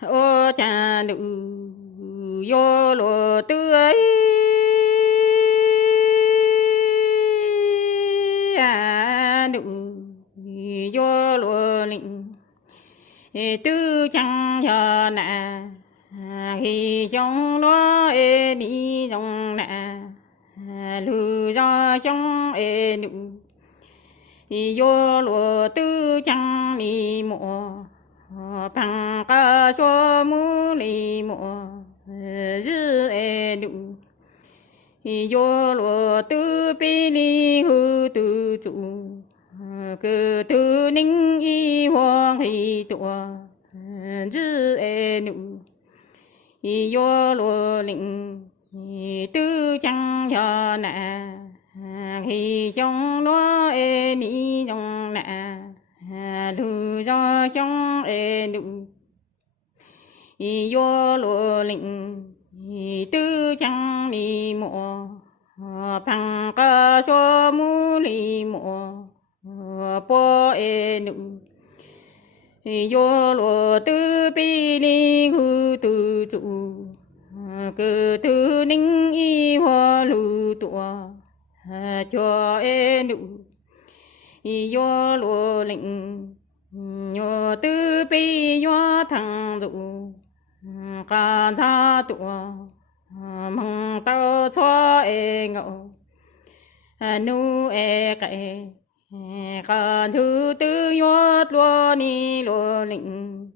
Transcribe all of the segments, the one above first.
ô cha nữ yo lo tươi. À nữ yo lo lĩnh tư chẳng cho nà khi trong đó ê đi trong nà lù do trong ê nữ yo lo tư chẳng mi mùa bằng ca số mu li mùa dư ê nữ yo lo tu pi ni hu tu chủ cơ tu ninh y hoàng hi tùa dư ê nữ yo lo linh tư chẳng cho nà hi trong nó e ni trong lu do trong ê nữ yo lo linh tư chẳng mi mùa bằng ca số mu li mùa po e nu yo lo tư pi li hu tu chu cứ tư ninh y hoa lu tua cho e nu yo lo lĩnh nhớ tư bi yo thằng du cả tha tụ mong tao cho e ngộ nu e cái cả thứ tư yo lo ni lo lĩnh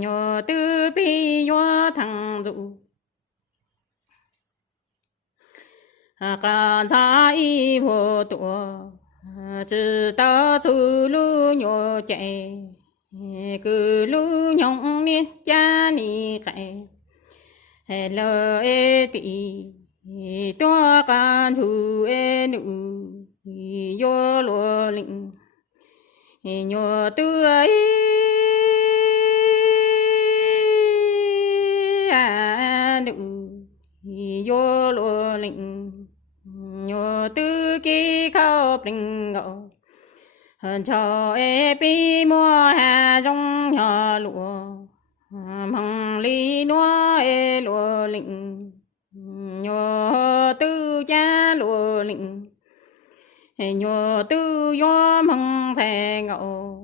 nhớ tư bi yo thằng du cả tha y vô tụ chữ ta thu lu nhỏ chạy, cứ lu nhong ni cha ni cái hello e ti to ca thu e nu yo lo linh nhỏ tư ấy à nữ yo lo linh tư kỳ khâu bình ngộ. Cho ê bi mua hà rong nhỏ lụa. Mong lý nua ê lụa lĩnh nhỏ tư cha lụa lĩnh nhỏ tư gió mong thề ngộ.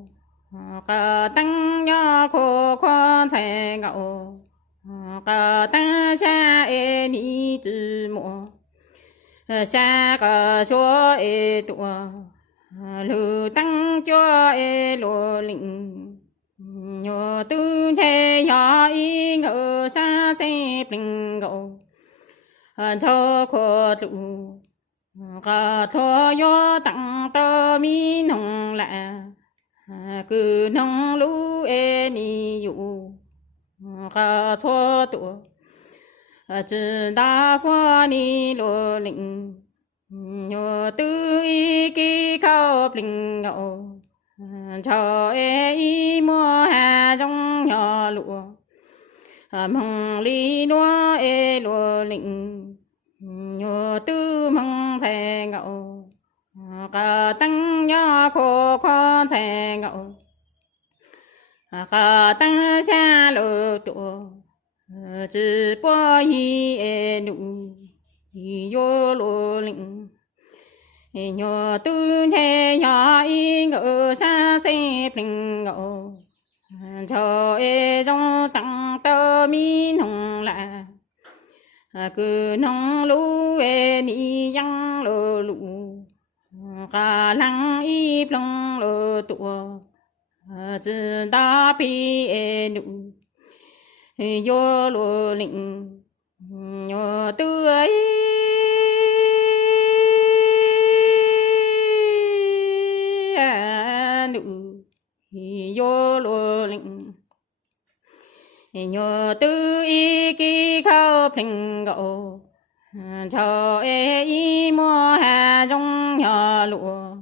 Cả tăng nhỏ khô khó thề ngộ. Cả tăng xa ê ni chữ mùa xa cả số e tùa lư tăng cho e lô lĩnh nhỏ tư thế nhỏ y ngờ xa xe bình ngộ cho khổ trụ cả cho yo tặng tơ mi nông lạ cứ nông lũ e ni dụ cả cho tụ Ờ, chỉ đa pho ni lô lĩnh nhỏ tư y cao bình ngộ ờ, cho e y mua hà trong nhỏ lụa ờ, mong ly noa e lô lĩnh nhỏ tư mong thề ngộ cả tăng nhỏ khô khó thề ngộ cả tăng xa lô tụ chỉ bỏ y nụ yo lô lĩnh nhỏ tư thế nhỏ y ngỡ xa xe bình ngộ cho e trong tăng tơ mi nông lạ cứ nông lũ e ni yang lô lũ cả lăng y plong lô tụa chỉ đa pi e nụ vô lô lịnh nhỏ tư ấy. À, vô lô lịnh. Nhỏ tư y kỳ khâu phình gậu. Cho e y mua hà trong nhỏ lụa.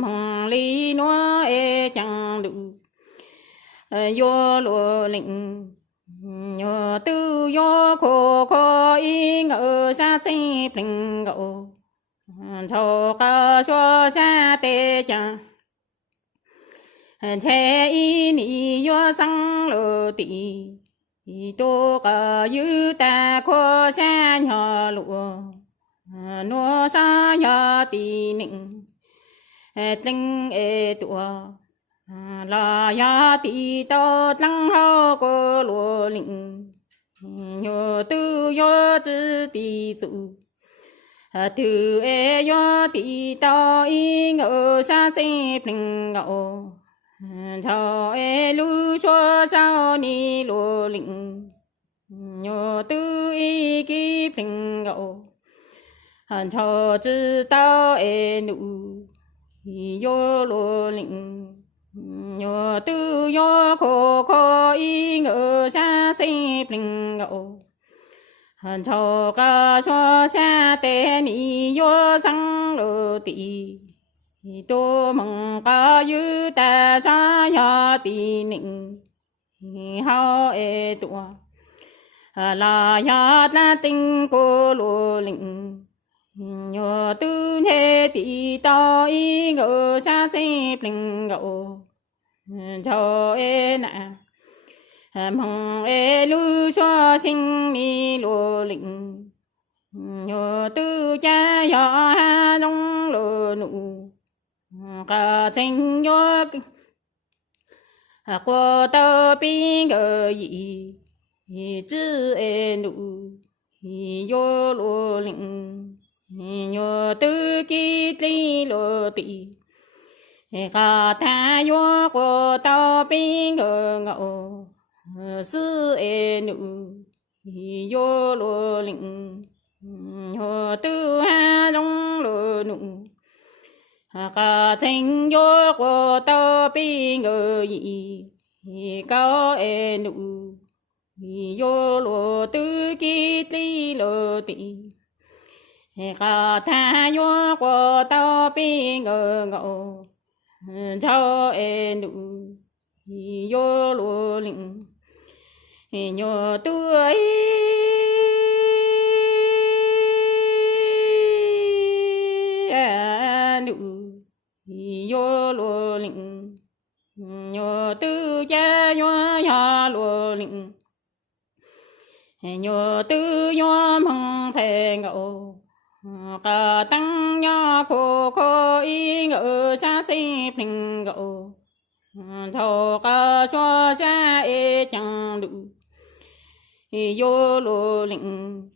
Mong lý nó e chẳng đủ vô lô lịnh ngờ tư yo khổ khổ y ngờ xa chê bình ngộ. Thổ cơ số xa tê chẳng thế y ni yo sang lô tị. Tô cơ yu ta khổ xa nhỏ lụa. Nô xa nhỏ tị nịnh. Tinh ê tụa. Là ya tị tô trăng hô cô lụa lịnh nhờ tư yo chữ ti dụ. Từ e yo ti to y ngô sa sinh bình ngô cho e lu cho sao ni lúa linh nhờ tư y ki bình ngộ. Cho chữ tao e nu yo lúa linh nhờ tư yo khổ khổ y ngờ xa sinh bình ngậu. Hàn cho ca cho xa tế ni yo sang lô tì tô mong ca yu ta xa nhỏ tì nịnh. Hao e tua là ya la tinh cô lô lĩnh nhờ tư nhẹ tì to y ngờ xa sinh bình ngậu cho ê nạ. Mong ê lu cho sinh mi lô lĩnh nhờ tư cha yo ha dong lô nụ. Cả sinh yo qua tơ bi gờ yi yi chữ ê nụ. Yi yo lô lĩnh nhờ tư ki ti lô ti ga ta yo ko tao ping ge ngao su e nu yo lo ling ho tu ha long lo nu ga thành yo ko tao ping ge yi cao e nu yo lo tu ki ti lo ti ga ta yo ko tao ping ge ngao cháu em nụ yo lo linh nhớ tuổi nụ yo lo linh nhớ tư cha nhớ nhà lo linh nhớ tư nhớ mong thề ngộ cả tăng nha cô cô y ngự sa si bình ngộ thọ cả cho cha e chẳng đủ. Yo lo linh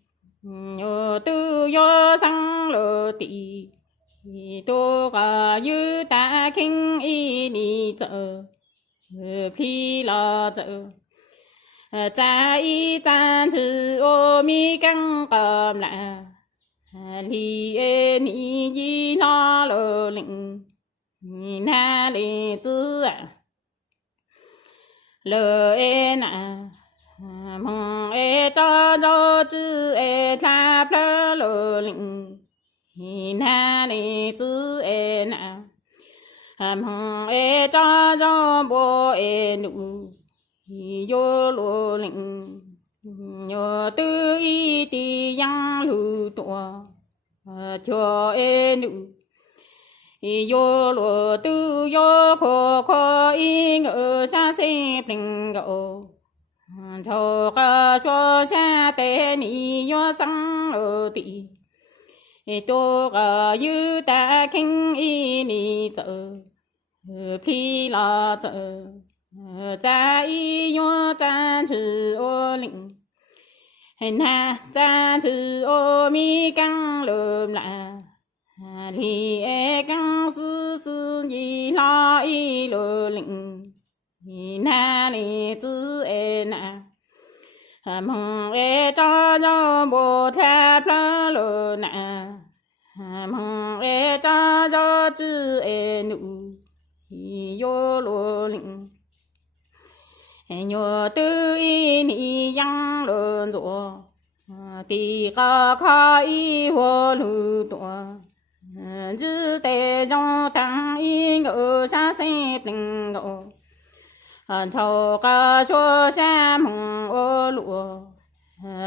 yo tư yo sang lo ti tô cả yu ta kinh y ni trợ, phi lo trợ. Cha y tan chư ô mi căng cầm lại li e ni yi la lo ling. Ni na li zi a. Lo e na. Mong e cho do chữ e cha pla lo ling. Ni na li zi e na. Mong e cho do bo e nu. Yo lo ling nhờ tư y tì yang lù tùa ờ, cho ê nu yo lô tư yo khô khô y ngờ sa se bình gậu cho khá cho sa tê ni yo sang ở tì tô ca yu ta kinh y ni tờ ừ, phi la tờ za hèn ha cha chư ô mi căng lượm lạ. Li e căng sư sư nhi lo y lô lĩnh na li tư e na mong e cho cho bồ cha pla lô na mong e cho cho chư e nụ. Yô lô lĩnh nhớ tư y ni yang lợn rùa tì ca kha y hồ lù tùa. Dư tê dòng tăng y ngự xa se bình ngộ thầu ca xô xa mong ô lụa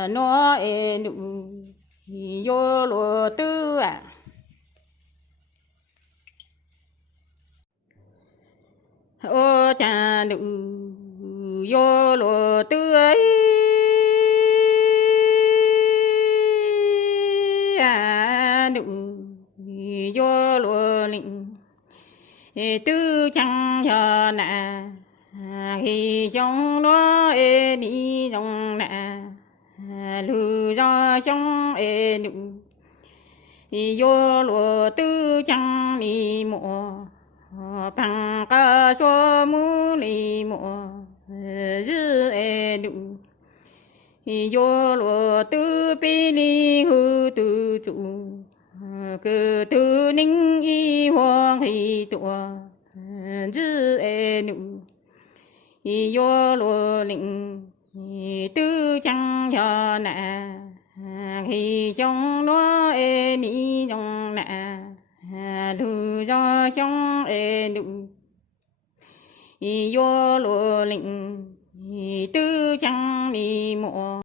nó e nụ yô lụa tư à ô cha đủ yo lo tư ấy à đủ yo lo lĩnh tư chẳng cho nà khi trong đó ê đi trong nà lù do trong ê đủ yo lo tư chẳng đi mộ ờ, bằng ca số mu li mộ dư ê đủ yo lo tu pi ni hu tu chủ cứ tu ninh y hoàng hi tụa. Dư ê đủ yo lo lĩnh tư chẳng cho nà hi trong lo e ni trong nà lu do trong e đủ yo lo lĩnh tư chẳng mi mộ.